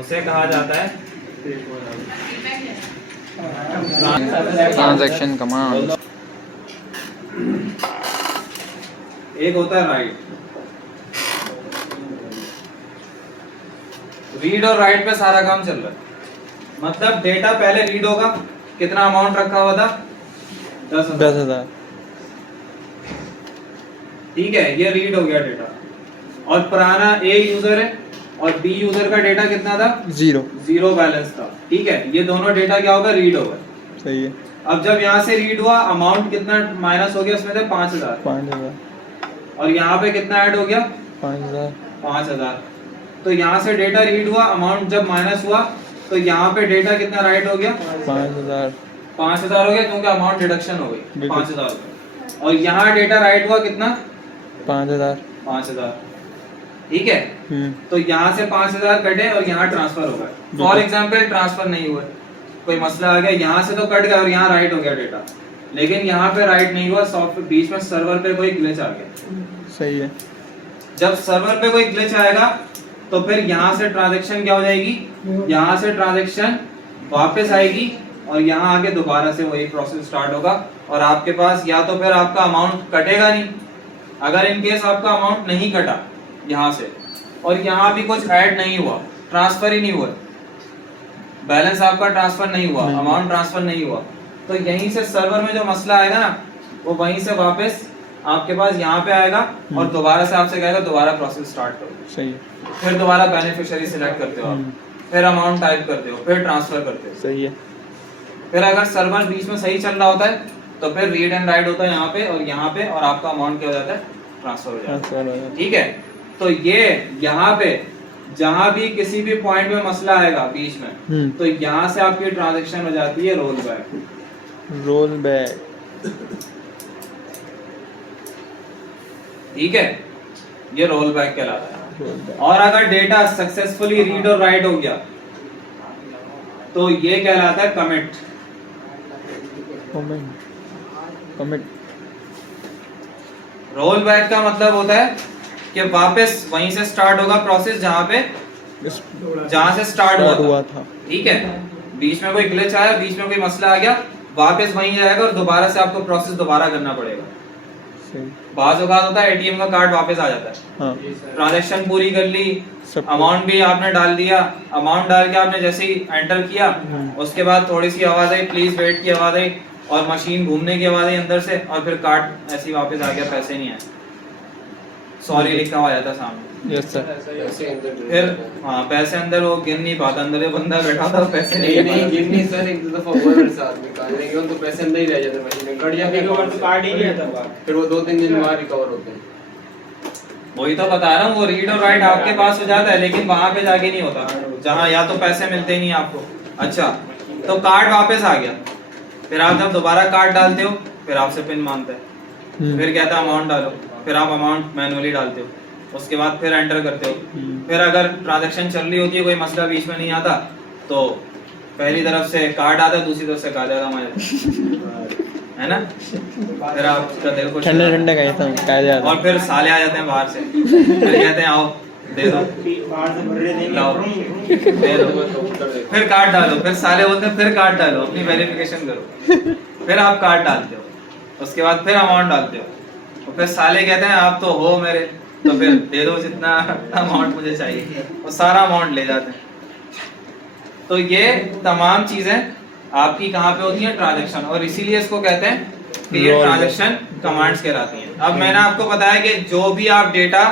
उसे कहा जाता है ट्रांजैक्शन कमांड। एक होता है राइट। रीड और राइट पे सारा काम चल रहा है। मतलब डेटा पहले रीड होगा, कितना अमाउंट रखा हुआ था 10,000। ठीक है, ये रीड हो गया डेटा। और पुराना ए यूजर है और बी यूजर का डेटा कितना था? जीरो बैलेंस था। ठीक है, ये दोनों डेटा क्या होगा? रीड होगा। सही है। अब जब यहाँ से रीड हुआ, अमाउंट कितना माइनस हो गया? उसमें थे 5,000 और यहाँ पे कितना ऐड हो गया? 5,000। तो यहाँ से डेटा रीड हुआ, अमाउंट जब माइनस हुआ तो यहाँ पे डेटा कितना राइट हो गया? 5,000 हो गया, क्योंकि अमाउंट डिडक्शन हो गई 5,000। और यहाँ डेटा राइट हुआ कितना? 5,000। ठीक है, तो यहाँ से 5,000 कटे और यहाँ ट्रांसफर होगा। फॉर एग्जाम्पल ट्रांसफर नहीं हुआ, कोई मसला आ गया, यहाँ से तो कट गया और यहाँ राइट हो गया डेटा, लेकिन यहाँ पे राइट नहीं हुआ, सॉफ्टवेयर बीच में सर्वर पे कोई ग्लिच आ गया। सही है। जब सर्वर पे कोई ग्लिच आएगा तो फिर यहाँ से ट्रांजैक्शन क्या हो जाएगी? यहाँ से ट्रांजैक्शन वापस आएगी और यहाँ आके दोबारा से वही प्रोसेस स्टार्ट होगा और आपके पास या तो फिर आपका अमाउंट कटेगा नहीं, अगर इन केस आपका अमाउंट नहीं कटा यहाँ से और यहाँ भी कुछ ऐड नहीं हुआ, ट्रांसफर ही नहीं हुआ, बैलेंस आपका ट्रांसफर नहीं हुआ, अमाउंट ट्रांसफर नहीं हुआ, तो यहीं से सर्वर में जो मसला आएगा ना, वो वहीं से वापस आपके पास यहाँ पे आएगा और दोबारा से आपसे कहेगा दोबारा प्रोसेस स्टार्ट करो। सही है। फिर दोबारा बेनिफिशियरी सिलेक्ट करते हो आप, फिर अमाउंट टाइप करते हो, फिर ट्रांसफर करते हो। सही है। फिर अगर सर्वर बीच में सही चल रहा होता है तो फिर रीड एंड राइट होता है यहाँ पे और आपका अमाउंट क्या हो जाता है? ट्रांसफर हो जाता है। ठीक है, तो ये यहाँ पे जहाँ भी किसी भी पॉइंट में मसला आएगा बीच में, तो यहाँ से आपकी ट्रांजैक्शन हो जाती है रोल बैक। ठीक है, ये रोल बैक कहलाता है। और अगर डेटा सक्सेसफुली रीड और राइट हो गया तो ये कहलाता है कमिट। रोल बैक का मतलब होता है कि वापस वहीं से स्टार्ट होगा प्रोसेस जहां से स्टार्ट हुआ था। ठीक है, बीच में कोई ग्लिच आया, बीच में कोई मसला आ गया, वापस वहीं जाएगा और दोबारा से आपको प्रोसेस दोबारा करना पड़ेगा। बाज़ औक़ात होता है एटीएम का कार्ड वापस आ जाता है, ट्रांजैक्शन पूरी कर ली, अमाउंट भी आपने डाल दिया, अमाउंट डाल के आपने जैसे ही एंटर किया उसके बाद थोड़ी सी आवाज आई, प्लीज वेट की आवाज आई और मशीन घूमने की आवाज आई अंदर से और फिर कार्ड ऐसे ही वापस आ गया, पैसे नहीं आए, सॉरी लिखा हुआ आ जाता सामने। Yes sir. फिर हाँ, पैसे अंदर वो गिन नहीं पाता, अंदर ये बंदा बैठा था पैसे नहीं गिन नहीं सर, एक दफा हुआ मेरे साथ निकालने के तो पैसे अंदर ही रह जाते मशीन में, कट जाते हैं तो कार्ड ही गया था, फिर वो 2-3 दिन बाद रिकवर होते हैं। वही तो बता रहा हूँ, वो रीड और राइट आपके पास हो जाता है लेकिन वहां पे जाके नहीं होता जहाँ या तो पैसे मिलते ही नहीं आपको। अच्छा, तो कार्ड वापस आ गया, फिर आप जब दोबारा कार्ड डालते हो फिर आपसे पिन मांगता है, फिर कहता है अमाउंट डालो, फिर आप अमाउंट मैनुअली डालते हो, उसके बाद फिर एंटर करते हो। फिर अगर ट्रांजैक्शन चल रही होती है, कोई मसला बीच में नहीं आता, तो पहली तरफ से कार्ड आता है, दूसरी तरफ से काजा काम आ जाता है ना, फिर आपका दिल खुश ठंडा कहता और फिर साले आ जाते हैं बाहर से, फिर कहते हैं आओ दे दो, लाओ दे दो, फिर कार्ड डालो, फिर साले बोलते हैं फिर कार्ड डालो, अपनी वेरिफिकेशन करो, फिर आप कार्ड डालते हो, उसके बाद फिर अमाउंट डालते हो, तो फिर साले कहते हैं आप तो हो मेरे, तो फिर दे दो जितना अमाउंट मुझे चाहिए, वो सारा अमाउंट ले जाते हैं। तो ये तमाम चीजें आपकी कहाँ पे होती हैं? ट्रांजैक्शन, और इसीलिए इसको कहते हैं कि ये ट्रांजैक्शन कमांड्स कहलाती हैं। अब मैंने आपको बताया कि जो भी आप डेटा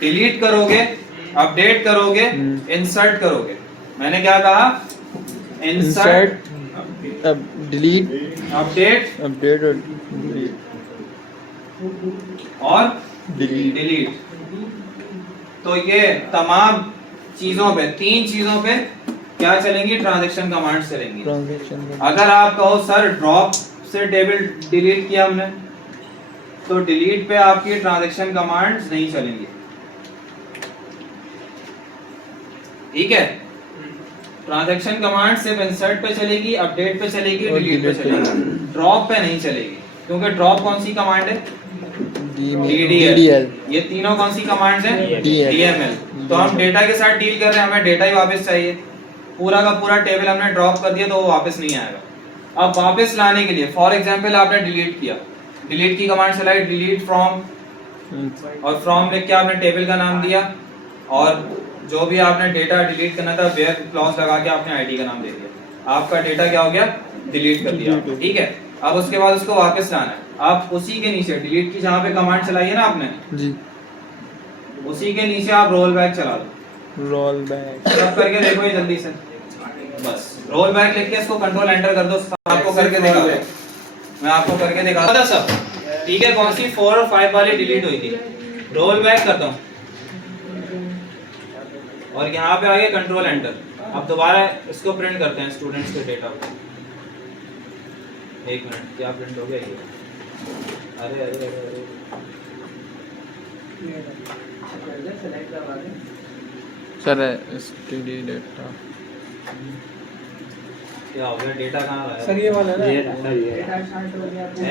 डिलीट करोगे, अपडेट करोगे, इंसर्ट करोगे, मैंने क्या कहा? इंसर्ट, डिलीट, अपडेट और डिलीट। तो ये तमाम चीजों पे, 3 चीजों पे क्या चलेंगी? ट्रांजैक्शन कमांड्स चलेंगी। अगर आप कहो सर ड्रॉप से टेबल डिलीट किया हमने, तो डिलीट पे आपकी ट्रांजैक्शन कमांड्स नहीं चलेंगी। ठीक है, ट्रांजैक्शन कमांड सिर्फ इंसर्ट पे चलेगी, अपडेट पे चलेगी, डिलीट पे चलेगी, ड्रॉप पे नहीं चलेगी, क्योंकि ड्रॉप कौन सी कमांड है? DDL। ये तीनों कौन सी कमांड्स हैं? DML। तो हम डेटा के साथ डील कर रहे हैं, हमें डेटा ही वापस चाहिए। पूरा का पूरा टेबल हमने ड्रॉप कर दिया तो वो वापस नहीं आएगा। अब वापस लाने के लिए फॉर एग्जांपल आपने डिलीट किया, डिलीट की कमांड चलाई, डिलीट फ्रॉम, और फ्रॉम लिख के आपने टेबल का नाम दिया, और जो भी आपने डेटा डिलीट करना था वेयर क्लॉज लगा के आपने आईडी का नाम दे दिया, आपका डेटा क्या हो गया, डिलीट कर दिया। ठीक है, अब उसके बाद उसको वापस लाना है। आप उसी के नीचे डिलीट की जहाँ पे कमांड चलाई है ना आपने जी, उसी के नीचे आप रोल बैक चला दो। रोल बैक सब करके देखो ये जल्दी से, बस रोल बैक लिख के इसको कंट्रोल एंटर कर दो। आपको करके दिखा दो, मैं आपको करके दिखाता था सब। ठीक है, कौन सी 4 और 5 वाली डिलीट हुई थी। रोल बैक करता हूँ और यहाँ पे आ गया कंट्रोल एंटर। अब दोबारा इसको प्रिंट करते हैं स्टूडेंट्स के डेटा को। एक मिनट, क्या प्रिंट हो गया ये? अरे अरे अरे अरे सर एसटीडी डेटा क्या हो गया, डेटा कहाँ गया? सर ये वाला ना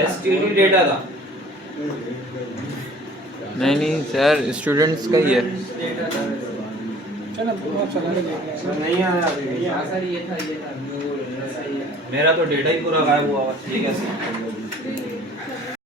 एसटीडी डेटा था। नहीं सर स्टूडेंट्स का ही है। चलो बहुत चला लेंगे। नहीं आया अभी भी। मेरा तो डेटा ही पूरा गायब हुआ हुआ है। ये कैसे?